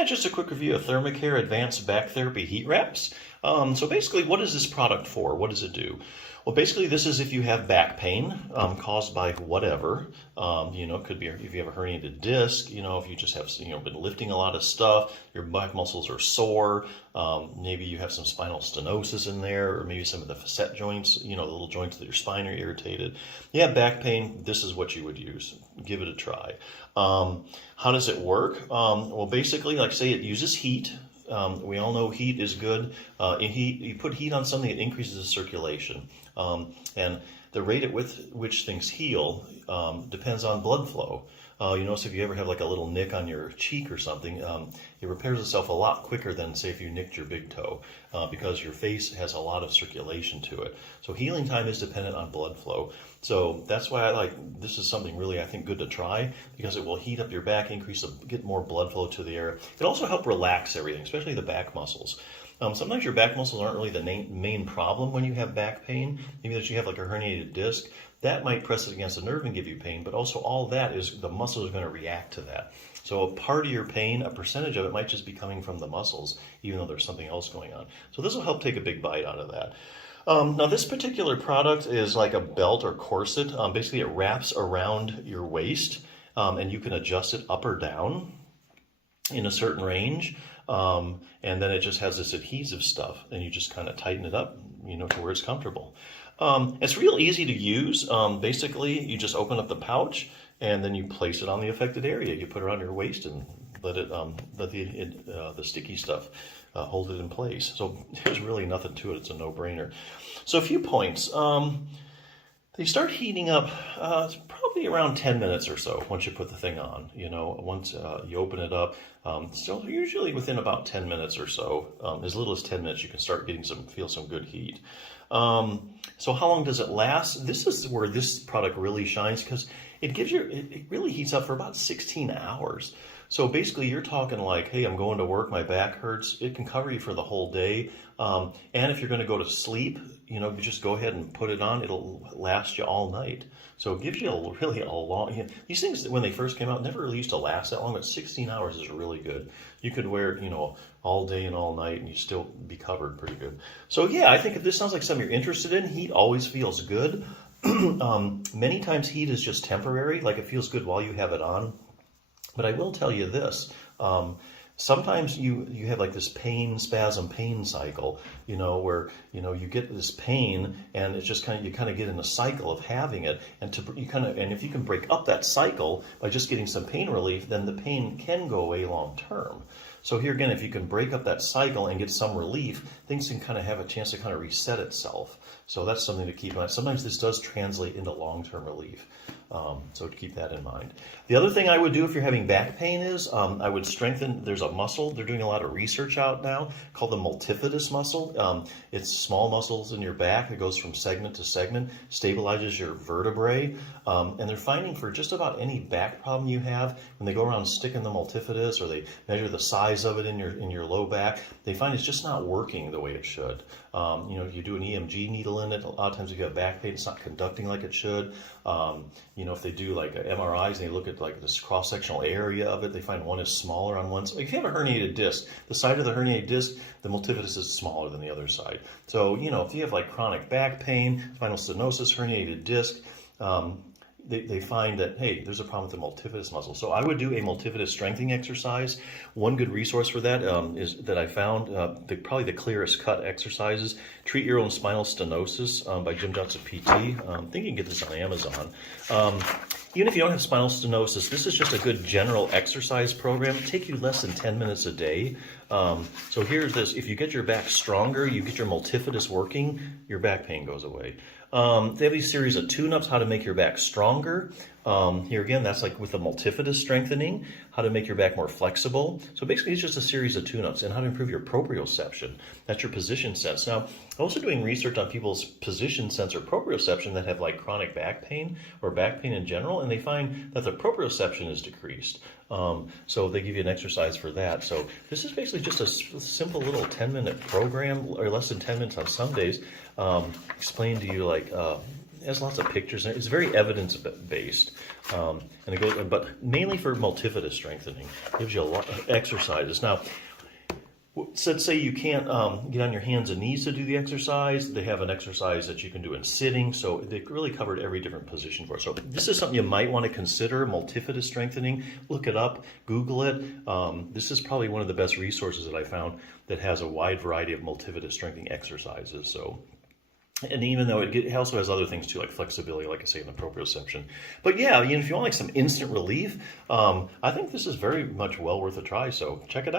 Yeah, just a quick review of ThermaCare Advanced Back Therapy Heat Wraps. So basically, what is this product for? What does it do? Well, basically, this is if you have back pain caused by whatever. It could be if you have a herniated disc. If you just have been lifting a lot of stuff, your back muscles are sore. Maybe you have some spinal stenosis in there, or maybe some of the facet joints. The little joints of your spine are irritated. You have back pain. This is what you would use. Give it a try. How does it work? Well, basically, like say, it uses heat. We all know heat is good. You put heat on something, it increases the circulation. And the rate at which things heal depends on blood flow. You notice if you ever have like a little nick on your cheek or something, it repairs itself a lot quicker than, say, if you nicked your big toe, because your face has a lot of circulation to it. So healing time is dependent on blood flow. So that's why this is something really, I think, good to try, because it will heat up your back, get more blood flow to the area. It also help relax everything, especially the back muscles. Sometimes your back muscles aren't really the main problem when you have back pain. Maybe that you have like a herniated disc. That might press it against the nerve and give you pain, but also all that is the muscle is going to react to that. So a part of your pain, a percentage of it might just be coming from the muscles, even though there's something else going on. So this will help take a big bite out of that. Now this particular product is like a belt or corset. Basically it wraps around your waist, and you can adjust it up or down in a certain range. And then it just has this adhesive stuff, and you just kind of tighten it up, to where it's comfortable. It's real easy to use. Basically, you just open up the pouch, and then you place it on the affected area. You put it on your waist and let the sticky stuff hold it in place. So there's really nothing to it. It's a no-brainer. So a few points. They start heating up probably around 10 minutes or so once you put the thing on. Once you open it up, so usually within about 10 minutes or so, as little as 10 minutes, you can start feel some good heat. So how long does it last? This is where this product really shines, because it really heats up for about 16 hours. So basically you're talking like, hey, I'm going to work, my back hurts. It can cover you for the whole day. And if you're going to go to sleep, you just go ahead and put it on. It'll last you all night. So it gives you really a long, these things, when they first came out, never really used to last that long, but 16 hours is really good. You could wear it, all day and all night, and you still be covered pretty good. So yeah, I think if this sounds like something you're interested in, heat always feels good. Many times heat is just temporary, like it feels good while you have it on. But I will tell you this, sometimes you have like this pain cycle, where, you get this pain, and it's just you kind of get in a cycle of having it. And if you can break up that cycle by just getting some pain relief, then the pain can go away long term. So here again, if you can break up that cycle and get some relief, things can kind of have a chance to kind of reset itself. So that's something to keep in mind. Sometimes this does translate into long-term relief. So to keep that in mind. The other thing I would do if you're having back pain is I would strengthen, there's a muscle, they're doing a lot of research out now called the multifidus muscle. It's small muscles in your back. It goes from segment to segment, stabilizes your vertebrae. And they're finding for just about any back problem you have, when they go around sticking the multifidus, or they measure the size of it in your low back, they find it's just not working the way it should. You do an EMG needle in it, a lot of times if you have back pain, it's not conducting like it should. If they do like MRIs and they look at like this cross-sectional area of it, they find one is smaller on one side. If you have a herniated disc, the side of the herniated disc, the multifidus is smaller than the other side. So, if you have like chronic back pain, spinal stenosis, herniated disc, they find that, hey, there's a problem with the multifidus muscle. So I would do a multifidus strengthening exercise. One good resource for that is that I found, probably the clearest cut exercises, Treat Your Own Spinal Stenosis by Jim Johnson PT. I think you can get this on Amazon. Even if you don't have spinal stenosis, this is just a good general exercise program. It'll take you less than 10 minutes a day. So here's this. If you get your back stronger, you get your multifidus working, your back pain goes away. They have these series of tune-ups, how to make your back stronger. Here again, that's like with the multifidus strengthening, how to make your back more flexible. So basically it's just a series of tune-ups, and how to improve your proprioception. That's your position sense. Now, I'm also doing research on people's position sense or proprioception that have like chronic back pain or back pain in general, and they find that the proprioception is decreased. So they give you an exercise for that. So this is basically just a simple little 10-minute program, or less than 10 minutes on some days, explain to you like has lots of pictures. And it's very evidence-based. And it goes, but mainly for multifida strengthening. It gives you a lot of exercises. Now, so let's say you can't get on your hands and knees to do the exercise. They have an exercise that you can do in sitting. So they really covered every different position for it. So this is something you might want to consider, multifida strengthening. Look it up, Google it. This is probably one of the best resources that I found that has a wide variety of multifida strengthening exercises. So, and even though it also has other things too, like flexibility, like I say, and proprioception. But yeah, if you want like some instant relief, I think this is very much well worth a try. So check it out.